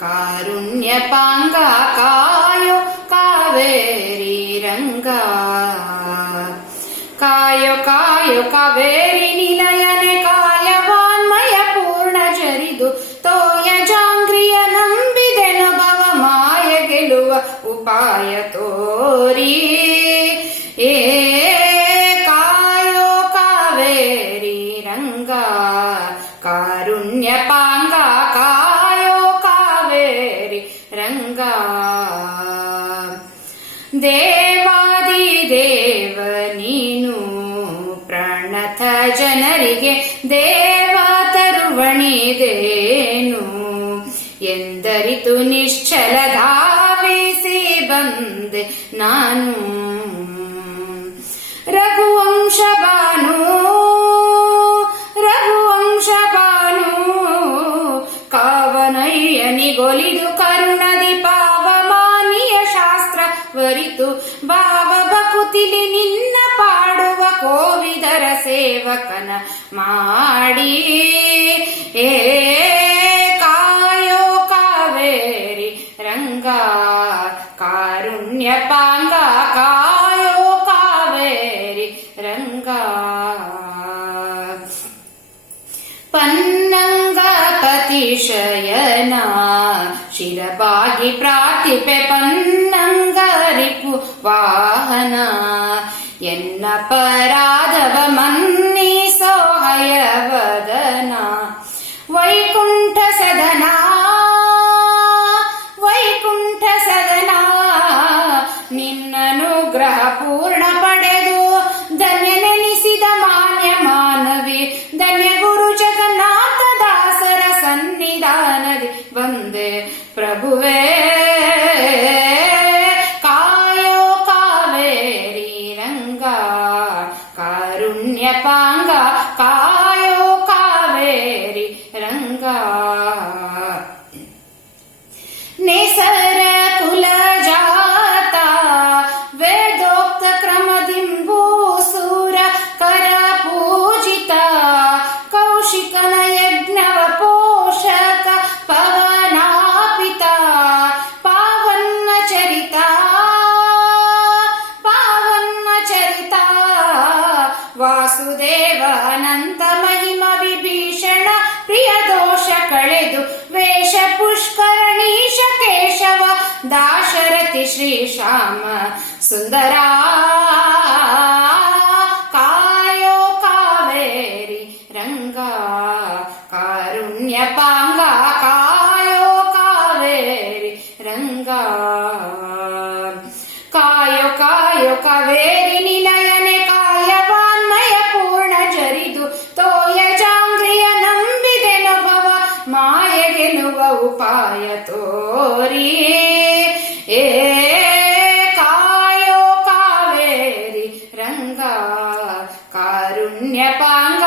ಕಾರುಣ್ಯಪಾಂಗ ಕಾಯೋ ಕಾವೇರಿ ರಂಗ ಕಾಯೋ ಕಾಯೋ ಕಾವೇರಿ ನಿಲಯನೆ ಕಾಯವಾನ್ಮಯ ಪೂರ್ಣ ಜರಿದು ತೋಯ ಜಾಂಗ್ರಿಯ ನಂಬಿದೆನು ಭವ ಮಾಯ ಗೆಲುವ ಉಪಾಯ ತೋರಿ ಏ ಕಾಯೋ ಕಾವೇರಿ ರಂಗ ಕಾರುಣ್ಯಪಾಂಗ ಕಾಯೋ ಕಾವೇರಿ ರಂಗ ದೇವಾದಿ ದೇವ ನೀನು ಪ್ರಣತ ಜನರಿಗೆ ದೇವ ತರುವಣಿದೇನು ಎಂದರಿತು ನಿಶ್ಚಲ ಧಾವಿಸಿ ಬಂದೆ ನಾನು ರಘುವಂಶ ಬಾನು ಕಾವನಯ್ಯನಿಗೊಲಿದು ಕರುಣದಿ ಪಾವಮಾನಿಯ ಶಾಸ್ತ್ರ ವರಿತು ಭಾವ ಬಕುತಿಲಿ ನಿನ್ನ ಪಾಡುವ ಕೋವಿದರ ಸೇವಕನ ಮಾಡಿ ಏ ಕಾಯೋ ಕಾವೇರಿ ರಂಗ ಕಾರುಣ್ಯಪಾಂಗ ಕಾಯೋ ಕಾವೇರಿ ರಂಗ ಪನ್ನಂಗಪತಿಶಯನ ಶಿರಬಾಗಿ ಪ್ರಾರ್ಥಿಪೆ ಪನ್ನಂಗರಿಪು ವಾಹನ ಎನ್ನ ಪರಾಧವ ಮನ್ನಿಸೋ ಹಯವದನ ವೈಕುಂಠ ಸದನ ನಿನ್ನನುಗ್ರಹ ಪೂರ್ಣ ಪಡೆದು ಧನ್ಯನೆನಿಸಿದ ಮಾನ್ಯ ಮಾನವಿ ಧನ್ಯ ಗುರು ಜಗನ್ನಾಥ ದಾಸರ ಸನ್ನಿಧಾನದಿ ಬಂದೆ ಪ್ರಭುವೇ ಕಾಯೋ ಕಾವೇರಿ ರಂಗ ಕಾರುಣ್ಯಪಾಂಗ ಕಾಯೋ ಕಾವೇರಿ ರಂಗ ನೇಸರ ಕುಲ ಜಾತ ವೇದೋಕ್ತ ಕ್ರಮದಿಂಬೂಸೂರ ಕರ ಪೂಜಿತ ಕೌಶಿಕನ ಯಜ್ಞವ ಪೋಷಕ ಪವನಾಪಿತ ಪಾವನ ಚರಿತ ವಾಸುದೇವ ಅನಂತ ಮಹಿಮ ವಿಭೀಷಣ ಪ್ರಿಯ ದೋಷ ಕಳೆದು ವೇಷ ಪುಷ್ಕರಣೀಶ ಕೇಶವ ದಾಶರಥಿ ಶ್ರೀಶ್ಯಾಮ ಸುಂದರ ಕಾಯೋ ಕಾವೇರಿ ರಂಗ ಕಾರುಣ್ಯಪಾಂಗ ಕಾಯೋ ಕಾವೇರಿ ರಂಗ ಕಾಯೋ ಕಾಯೋ ಕಾವೇರಿ ನಿಲಯನೆ ಕಾಯವಾನ್ಮಯ ಪೂರ್ಣ ಜರಿದು ತೋಯ ಜಾಂಗ್ರಿಯ ನಂಬಿದೆನು ಭವ ಮಾಯ ಗೆಲುವ ಉಪಾಯ ತೋರಿ ಏ ಕಾಯೋ ಕಾವೇರಿ ರಂಗ ಕಾರುಣ್ಯಪಾಂಗ